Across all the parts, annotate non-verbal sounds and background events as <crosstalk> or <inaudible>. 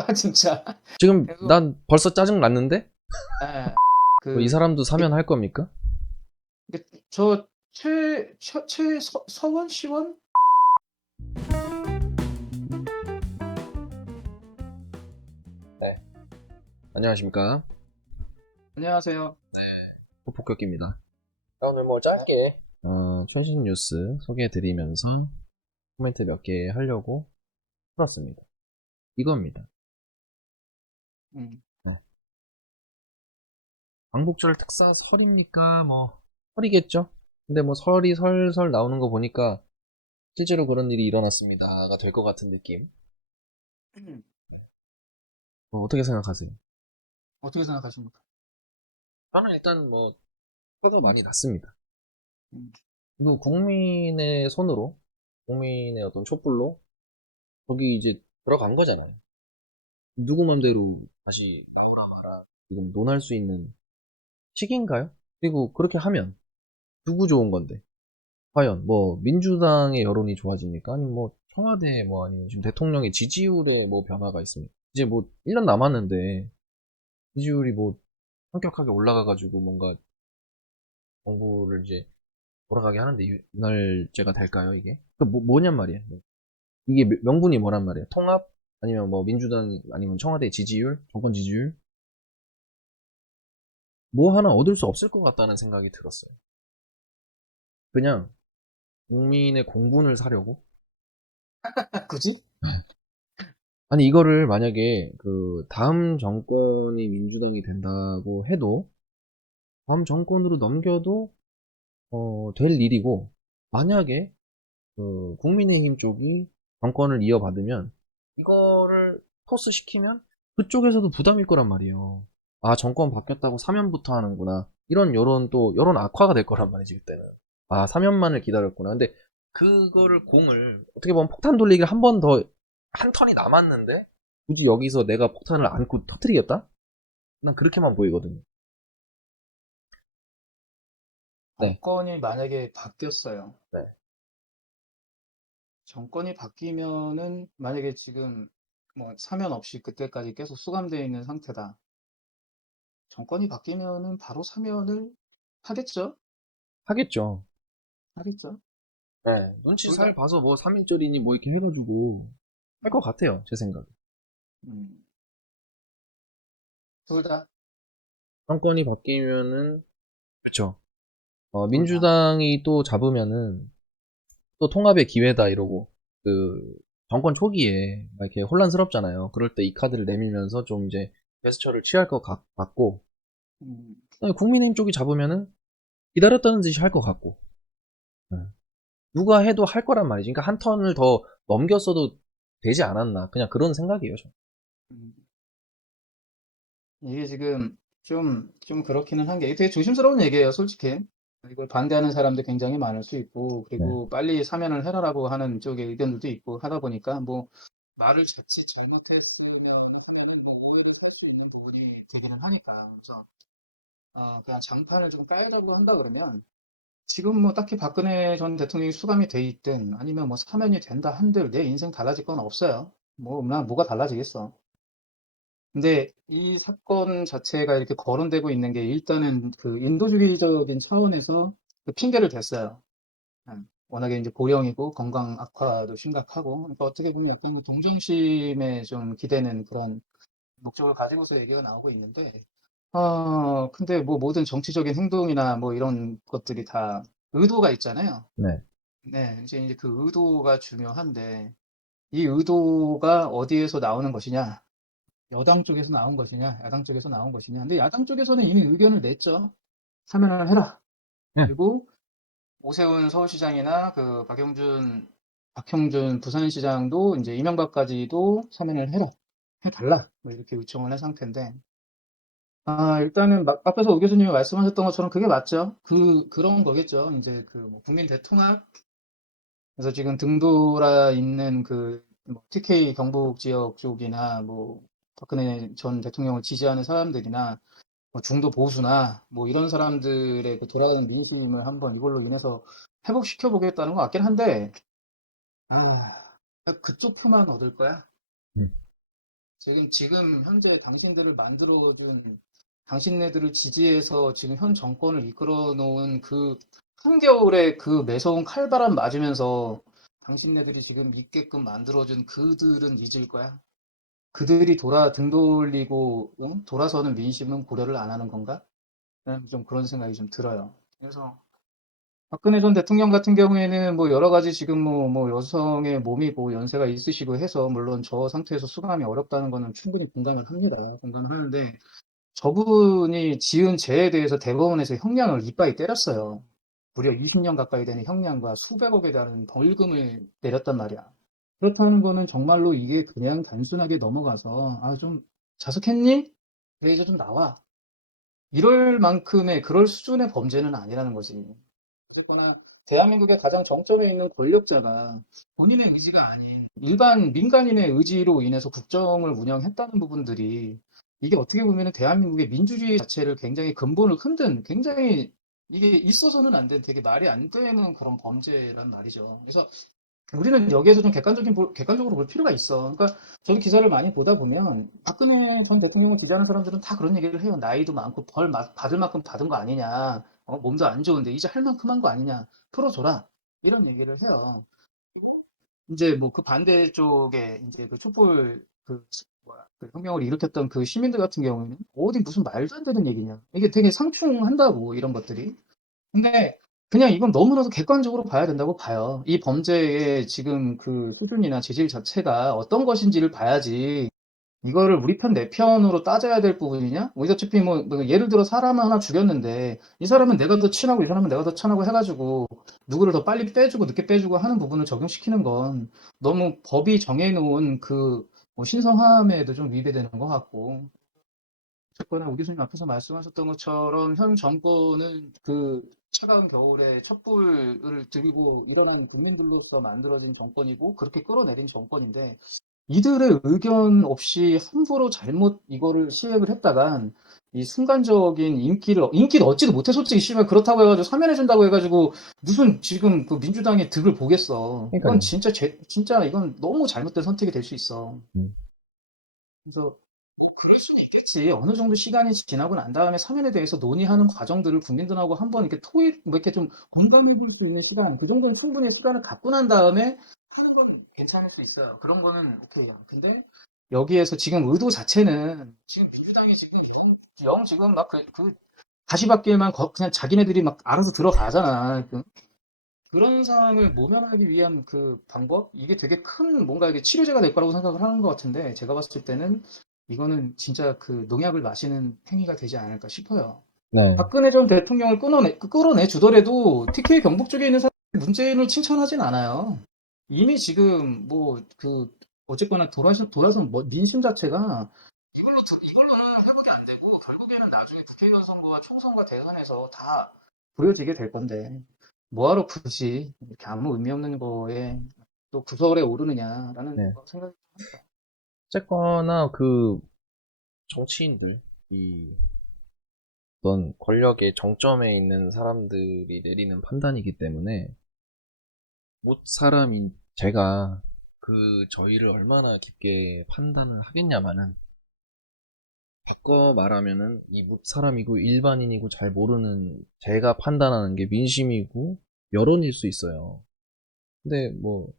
<laughs> 진짜. 지금 계속- 난 벌써 짜증 났는데 예. 그, 뭐이 사람도 사면 할 겁니까? 저, 최, 최, 최, 서, 서원, 시원? 안녕하십니까? 안녕하세요. 폭격기입니다. 오늘 뭐 짧게 어, 최신 뉴스 소개해드리면서 코멘트 몇 개 하려고 풀었습니다. 이겁니다. 음. 광복절 특사 설입니까? 뭐 설이겠죠. 근데 뭐 설이 설설 나오는 거 보니까 실제로 그런 일이 일어났습니다가 될 것 같은 느낌. 뭐 어떻게 생각하세요? 어떻게 생각하십니까? 저는 일단 뭐 표도 많이 났습니다. 음. 이거 국민의 손으로, 국민의 어떤 촛불로 거기 이제 돌아간 거잖아요. 누구 맘대로 다시 가라 지금 논할 수 있는 시기인가요? 그리고 그렇게 하면 누구 좋은 건데? 과연 뭐 민주당의 여론이 좋아집니까? 아니면 뭐 청와대 뭐 아니면 지금 대통령의 지지율에 뭐 변화가 있습니까? 이제 뭐 1년 남았는데 지지율이 뭐 성격하게 올라가가지고 뭔가 정부를 이제 돌아가게 하는데 유- 윤활제가 될까요 이게? 그 뭐, 뭐냔 말이야. 이게 명- 명분이 뭐란 말이야? 통합 아니면 뭐 민주당 아니면 청와대 지지율, 정권 지지율 뭐 하나 얻을 수 없을 것 같다는 생각이 들었어요. 그냥 국민의 공분을 사려고 <laughs> 굳이? 아니 이거를 만약에 그 다음 정권이 민주당이 된다고 해도 다음 정권으로 넘겨도 어, 될 일이고 만약에 그 국민의힘 쪽이 정권을 이어받으면 이거를 토스 시키면 그쪽에서도 부담일 거란 말이에요. 아 정권 바뀌었다고 사면부터 하는구나 이런 여론 또 여론 악화가 될 거란 말이지 그때는. 아 사면만을 기다렸구나. 근데 그거를 공을 어떻게 보면 폭탄 돌리기를 한 번 더 한 턴이 남았는데 굳이 여기서 내가 폭탄을 안고 터트리겠다? 난 그렇게만 보이거든요. 네. 정권이 만약에 바뀌었어요. 네. 정권이 바뀌면은 만약에 지금 뭐 사면 없이 그때까지 계속 수감되어 있는 상태다. 정권이 바뀌면은 바로 사면을 하겠죠? 하겠죠. 하겠죠? 네. 눈치 둘살 다? 봐서 뭐 3일절이니 뭐 이렇게 해가지고 할 것 같아요. 제 생각에. 음. 둘 다. 정권이 바뀌면은 그쵸. 어, 민주당이 또 잡으면은 또 통합의 기회다 이러고 그 정권 초기에 막 이렇게 혼란스럽잖아요. 그럴 때 이 카드를 내밀면서 좀 이제 제스처를 취할 것 같, 같고 음. 그다음에 국민의힘 쪽이 잡으면은 기다렸다는 듯이 할 것 같고 네. 누가 해도 할 거란 말이지. 그러니까 한 턴을 더 넘겼어도 되지 않았나 그냥 그런 생각이에요. 저는. 음. 이게 지금 좀, 좀 그렇기는 한 게, 되게 조심스러운 얘기예요, 솔직히. 이걸 반대하는 사람도 굉장히 많을 수 있고, 그리고 빨리 사면을 해라라고 하는 쪽의 의견들도 있고 하다 보니까, 뭐, 말을 자칫 잘못했으면 하면은 뭐 오해를 살 수 있는 부분이 되기는 하니까. 그래서, 어, 그냥 장판을 좀 까이라고 한다 그러면, 지금 뭐 딱히 박근혜 전 대통령이 수감이 돼 있든, 아니면 뭐 사면이 된다 한들 내 인생 달라질 건 없어요. 뭐, 나 뭐가 달라지겠어. 근데 이 사건 자체가 이렇게 거론되고 있는 게 일단은 그 인도주의적인 차원에서 그 핑계를 댔어요. 음, 워낙에 이제 고령이고 건강 악화도 심각하고 그러니까 어떻게 보면 약간 그 동정심에 좀 기대는 그런 목적을 가지고서 얘기가 나오고 있는데 어 근데 뭐 모든 정치적인 행동이나 뭐 이런 것들이 다 의도가 있잖아요. 네. 네, 이제 이제 그 의도가 중요한데 이 의도가 어디에서 나오는 것이냐? 여당 쪽에서 나온 것이냐, 야당 쪽에서 나온 것이냐. 근데 야당 쪽에서는 이미 의견을 냈죠. 사면을 해라. 네. 그리고 오세훈 서울시장이나 그 박영준, 박형준 부산시장도 이제 이명박까지도 사면을 해라. 해달라. 뭐 이렇게 요청을 한 상태인데. 아, 일단은 막 앞에서 오 교수님이 말씀하셨던 것처럼 그게 맞죠. 그, 그런 거겠죠. 이제 그 뭐 국민 대통합. 그래서 지금 등 돌아 있는 그, 뭐 TK 경북 지역 쪽이나 뭐 박근혜 전 대통령을 지지하는 사람들이나 뭐 중도 보수나 뭐 이런 사람들의 그 돌아가는 민심을 한번 이걸로 인해서 회복시켜 보겠다는 것 같긴 한데 아 그쪽 표만 얻을 거야? 음. 지금 지금 현재 당신들을 만들어준 당신네들을 지지해서 지금 현 정권을 이끌어 놓은 그 한겨울에 그 매서운 칼바람 맞으면서 당신네들이 지금 있게끔 만들어준 그들은 잊을 거야. 그들이 돌아 등 돌리고 응? 돌아서는 민심은 고려를 안 하는 건가? 나는 좀 그런 생각이 좀 들어요. 그래서 박근혜 전 대통령 같은 경우에는 뭐 여러 가지 지금 뭐, 뭐 여성의 몸이고 연세가 있으시고 해서 물론 저 상태에서 수감이 어렵다는 거는 충분히 공감을 합니다. 공감을 하는데 저분이 지은 죄에 대해서 대법원에서 형량을 이빠이 때렸어요. 무려 20년 가까이 되는 형량과 수백억에 달하는 벌금을 내렸단 말이야. 그렇다는 거는 정말로 이게 그냥 단순하게 넘어가서 아 좀 자숙했니? 그래 이제 좀 나와. 이럴 만큼의 그럴 수준의 범죄는 아니라는 거지. 어쨌거나 대한민국의 가장 정점에 있는 권력자가 본인의 의지가 아닌 일반 민간인의 의지로 인해서 국정을 운영했다는 부분들이 이게 어떻게 보면 대한민국의 민주주의 자체를 굉장히 근본을 흔든 굉장히 이게 있어서는 안 되는 되게 말이 안 되는 그런 범죄란 말이죠. 그래서 우리는 여기에서 좀 객관적인 볼- 객관적으로 볼 필요가 있어. 그러니까 저도 기사를 많이 보다 보면 박근혜 전 대통령을 기대하는 사람들은 다 그런 얘기를 해요. 나이도 많고 벌 마- 받을 만큼 받은 거 아니냐. 어, 몸도 안 좋은데 이제 할 만큼 한 거 아니냐. 풀어줘라. 이런 얘기를 해요. 이제 뭐 그 반대 쪽에 이제 그 촛불 그 뭐야 그 혁명을 일으켰던 그 시민들 같은 경우에는 어디 무슨 말도 안 되는 얘기냐. 이게 되게 상충한다고 이런 것들이. 근데 그냥 이건 너무나도 객관적으로 봐야 된다고 봐요. 이 범죄의 지금 그 수준이나 재질 자체가 어떤 것인지를 봐야지 이거를 우리 편 내 편으로 따져야 될 부분이냐? 뭐 어차피 뭐, 뭐 예를 들어 사람 하나 죽였는데 이 사람은 내가 더 친하고 이 사람은 내가 더 친하고 해가지고 누구를 더 빨리 빼주고 늦게 빼주고 하는 부분을 적용시키는 건 너무 법이 정해놓은 그 뭐 신성함에도 좀 위배되는 것 같고 어쨌거나 우 교수님 앞에서 말씀하셨던 것처럼 현 정권은 그 차가운 겨울에 촛불을 들고 일어나는 국민들로서 만들어진 정권이고 그렇게 끌어내린 정권인데 이들의 의견 없이 함부로 잘못 이거를 시행을 했다간 이 순간적인 인기를 인기를 얻지도 못해 솔직히 씨발 그렇다고 해가지고 사면해 준다고 해가지고 무슨 지금 그 민주당의 득을 보겠어. 그러니까요. 이건 진짜 제, 진짜 이건 너무 잘못된 선택이 될 수 있어. 음. 그래서 있겠지. 어느 정도 시간이 지나고 난 다음에 사면에 대해서 논의하는 과정들을 국민들하고 한번 이렇게 토의, 뭐 이렇게 좀 공감해 볼 수 있는 시간, 그 정도는 충분히 시간을 갖고 난 다음에 하는 건 괜찮을 수 있어요. 그런 거는 오케이요. 근데 여기에서 지금 의도 자체는 지금 민주당이 지금 영 지금 막 그, 그 가시밭길만 거- 그냥 자기네들이 막 알아서 들어가잖아. 그, 그런 상황을 모면하기 위한 그 방법? 이게 되게 큰 뭔가 이게 치료제가 될 거라고 생각을 하는 것 같은데 제가 봤을 때는 이거는 진짜 그 농약을 마시는 행위가 되지 않을까 싶어요. 네. 박근혜 전 대통령을 끊어내, 끌어내 주더라도 TK 경북 쪽에 있는 사람들이 문재인을 칭찬하진 않아요. 이미 지금 뭐 그 어쨌거나 돌아서 돌아선 뭐 민심 자체가 이걸로 드- 이걸로는 회복이 안 되고 결국에는 나중에 국회의원 선거와 총선과 대선에서 다 보여지게 될 건데 뭐하러 굳이 이렇게 아무 의미 없는 거에 또 구설에 오르느냐라는 네. 생각이 듭니다. 어쨌거나 그 정치인들 이 어떤 권력의 정점에 있는 사람들이 내리는 판단이기 때문에 못 사람인 제가 그 저희를 얼마나 깊게 판단을 하겠냐마는 바꿔 말하면은 이 못 사람이고 일반인이고 잘 모르는 제가 판단하는 게 민심이고 여론일 수 있어요. 근데 뭐,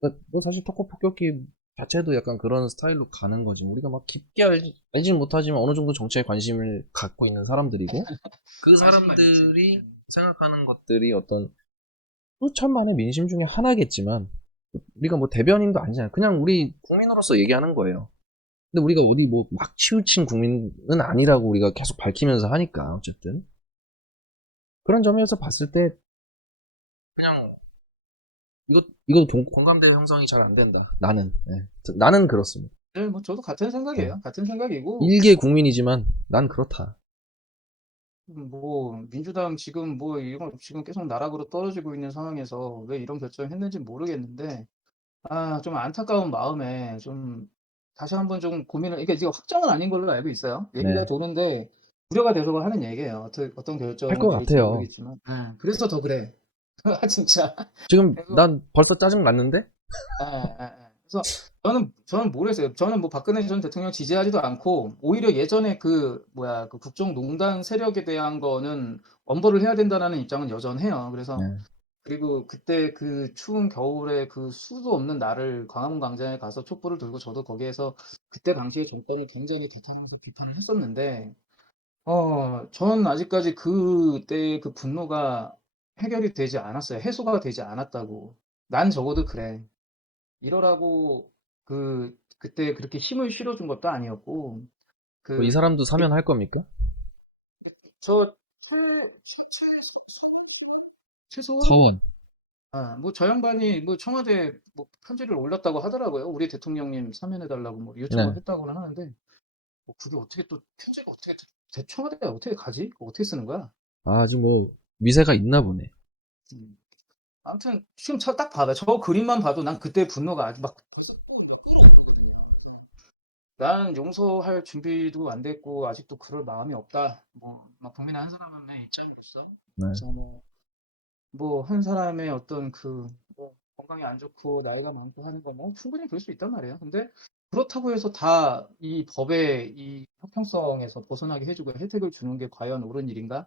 뭐 사실 토커 폭격기 자체도 약간 그런 스타일로 가는 거지. 우리가 막 깊게 알지, 알지는 못하지만 어느 정도 정치에 관심을 갖고 있는 사람들이고, <laughs> 그 사람들이 생각하는 것들이 어떤 수천만의 민심 중에 하나겠지만, 우리가 뭐 대변인도 아니잖아요. 그냥 우리 국민으로서 얘기하는 거예요. 근데 우리가 어디 뭐 막 치우친 국민은 아니라고 우리가 계속 밝히면서 하니까, 어쨌든. 그런 점에서 봤을 때, 그냥, 이거, 이거 동- 공감대 형성이 잘 안 된다. 나는. 예. 저- 나는 그렇습니다. 네, 뭐 저도 같은 생각이에요. 같은 생각이고 일개 국민이지만 난 그렇다. 뭐 민주당 지금 뭐 이런 지금 계속 나락으로 떨어지고 있는 상황에서 왜 이런 결정을 했는지 모르겠는데 아 좀 안타까운 마음에 좀 다시 한번 좀 고민을 이게 지금 확정은 아닌 걸로 알고 있어요. 얘기가 네. 도는데 우려가 돼서 하는 얘기예요. 어떤 어떤 결정을 할것 내릴지 같아요. 모르겠지만 아, 그래서 더 그래. <laughs> 아 진짜. 지금 그리고- 난 벌써 짜증 났는데? 아, 아, 아. 그래서 저는 저는 모르겠어요. 저는 뭐 박근혜 전 대통령 지지하지도 않고 오히려 예전에 그 뭐야 그 국정농단 세력에 대한 거는 엄벌을 해야 된다라는 입장은 여전해요. 그래서 네. 그리고 그때 그 추운 겨울에 그 수도 없는 날을 광화문 광장에 가서 촛불을 들고 저도 거기에서 그때 당시에 정권을 굉장히 비판하면서 비판을 했었는데 어 저는 아직까지 그때 그 분노가 해결이 되지 않았어요. 해소가 되지 않았다고. 난 적어도 그래. 이러라고 그 그때 그렇게 힘을 실어준 것도 아니었고 그 뭐이 사람도 사면 할 겁니까? 저 최, 최, 최, 최소원? 서원. 아, 뭐 저 양반이 뭐 청와대 뭐 편지를 올렸다고 하더라고요. 우리 대통령님 사면해달라고 뭐 요청을 네. 했다고는 하는데 뭐 그게 어떻게 또 편지가 어떻게 대- 청와대에 어떻게 가지? 그거 어떻게 쓰는 거야? 아주 뭐 위세가 있나 보네. 음. 아무튼 지금 저 딱 봐봐. 저 그림만 봐도 난 그때 분노가 아주 막난 용서할 준비도 안 됐고 아직도 그럴 마음이 없다. 뭐막 국민의 한 사람의 입장으로서 네. 그래서 뭐뭐한 사람의 어떤 그뭐 건강이 안 좋고 나이가 많고 하는 거 뭐 충분히 그럴 수 있단 말이에요. 근데 그렇다고 해서 다 이 법의 이 형평성에서 벗어나게 해주고 혜택을 주는 게 과연 옳은 일인가?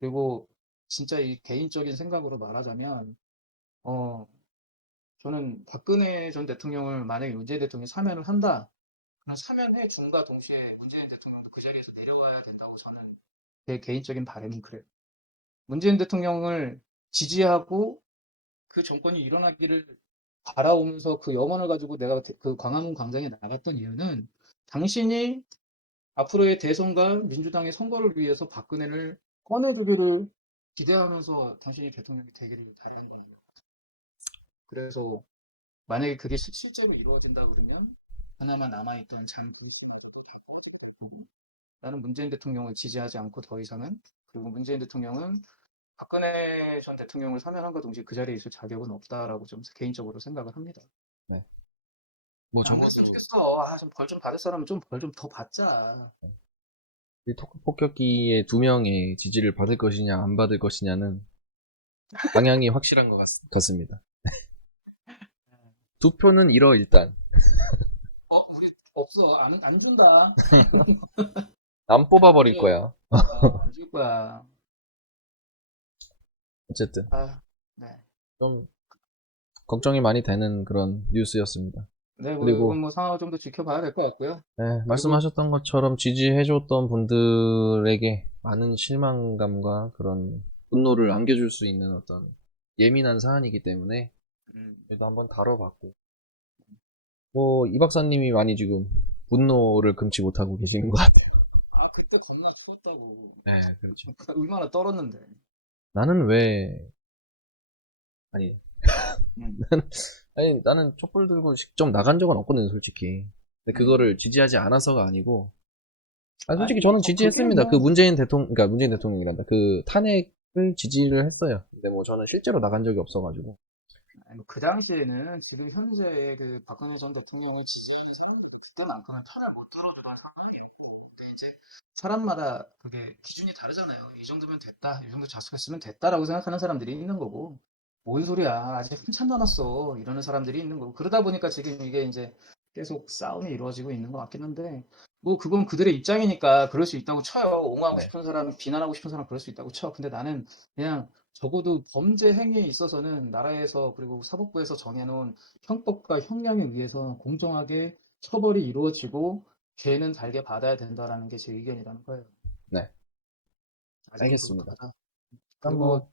그리고 진짜 이 개인적인 생각으로 말하자면 어 저는 박근혜 전 대통령을 만약에 문재인 대통령이 사면을 한다. 그럼 사면해 준과 동시에 문재인 대통령도 그 자리에서 내려와야 된다고 저는 제 개인적인 바람은 그래요. 문재인 대통령을 지지하고 그 정권이 일어나기를 바라오면서 그 염원을 가지고 내가 대- 그 광화문 광장에 나갔던 이유는 당신이 앞으로의 대선과 민주당의 선거를 위해서 박근혜를 꺼내주기를 기대하면서 당신이 대통령이 되기를 바라는 겁니다. 그래서 만약에 그게 시- 실제로 이루어진다 그러면 그나마 남아있던 잠 나는 문재인 대통령을 지지하지 않고 더 이상은 그리고 문재인 대통령은 박근혜 전 대통령을 사면한과 동시에 그 자리에 있을 자격은 없다라고 좀 개인적으로 생각을 합니다. 뭐안 그랬으면 좋겠어. 아, 좀 벌 좀 받을 사람은 좀 벌 좀 더 받자. 이 토크 폭격기의 두 명의 지지를 받을 것이냐 안 받을 것이냐는 <laughs> 방향이 확실한 것 같, 습니다 두 표는 잃어 일단 어, 우리 없어. 안, 안 준다. <laughs> 안 뽑아버릴 네. 거야. 안줄 거야. 어쨌든 아, 네. 좀 걱정이 많이 되는 그런 뉴스였습니다. 네, 뭐 그리고- 이건 뭐 상황을 좀 더 지켜봐야 될 것 같고요. 네, 말씀하셨던 것처럼 지지해줬던 분들에게 많은 실망감과 그런 분노를 안겨줄 수 있는 어떤 예민한 사안이기 때문에 음, 그래도 한번 다뤄봤고 뭐 이 박사님이 많이 지금 분노를 금치 못하고 계시는 것 같아요. 아, 그때 겁나 추웠다고. 네, 그렇죠. <laughs> 얼마나 떨었는데. 나는 왜 아니 음. <laughs> 아니 나는 촛불 들고 직접 나간 적은 없거든요, 솔직히. 근데 그거를 지지하지 않아서가 아니고 아 솔직히 아니, 저는 뭐 지지했습니다. 그게 뭐- 그 문재인 대통령 그러니까 문재인 대통령이란다. 그 탄핵을 지지를 했어요. 근데 뭐 저는 실제로 나간 적이 없어가지고 아니, 뭐그 당시에는 지금 현재의 그 박근혜 전 대통령을 지지하는 사람들 그때만큼은 편을 못 들어주던 상황이었고 근데 이제 사람마다 그게 기준이 다르잖아요. 이 정도면 됐다, 이 정도 자숙했으면 됐다라고 생각하는 사람들이 있는 거고 뭔 소리야 아직 한참 남았어 이러는 사람들이 있는 거고 그러다 보니까 지금 이게 이제 계속 싸움이 이루어지고 있는 것 같긴 한데 뭐 그건 그들의 입장이니까 그럴 수 있다고 쳐요. 옹호하고 네. 싶은 사람, 비난하고 싶은 사람 그럴 수 있다고 쳐. 근데 나는 그냥 적어도 범죄 행위에 있어서는 나라에서 그리고 사법부에서 정해놓은 형법과 형량에 의해서 공정하게 처벌이 이루어지고 죄는 달게 받아야 된다라는 게 제 의견이라는 거예요. 네. 알겠습니다. 그리고 뭐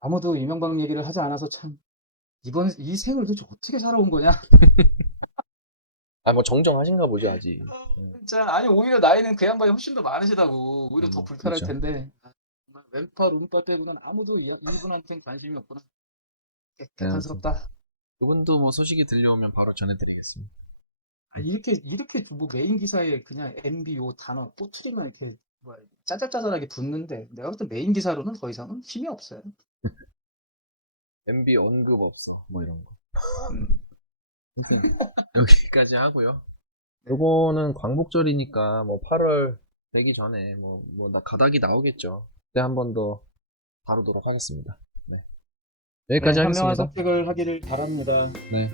아무도 이명박 얘기를 하지 않아서 참 이번 이 생을 도대체 어떻게 살아온 거냐? <laughs> 아 뭐 정정하신가 보죠 아직. 진짜 아니 오히려 나이는 그 양반이 훨씬 더 많으시다고 오히려 더 음, 불편할 그렇죠. 텐데 아, 정말 왼팔 오른팔 빼고는 아무도 이, 이분한테는 관심이 없구나 개- 네, 개탄스럽다 그분도 뭐 소식이 들려오면 바로 전해드리겠습니다. 아, 이렇게 이렇게 뭐 메인 기사에 그냥 MBO 단어 꼬투리만 이렇게 뭐야 짜잘짜잘하게 붙는데 내가 볼 때 메인 기사로는 더 이상은 힘이 없어요 MB 언급 없어 뭐 이런 거. 음. <laughs> 여기까지 하고요. 요거는 광복절이니까 뭐 8월 되기 전에 뭐 뭐 나 가닥이 나오겠죠. 그때 한 번 더 다루도록 하겠습니다. 네. 여기까지 네, 하겠습니다. 선택을 하기를 바랍니다 네.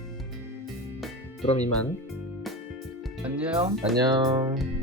그럼 이만 안녕. 안녕.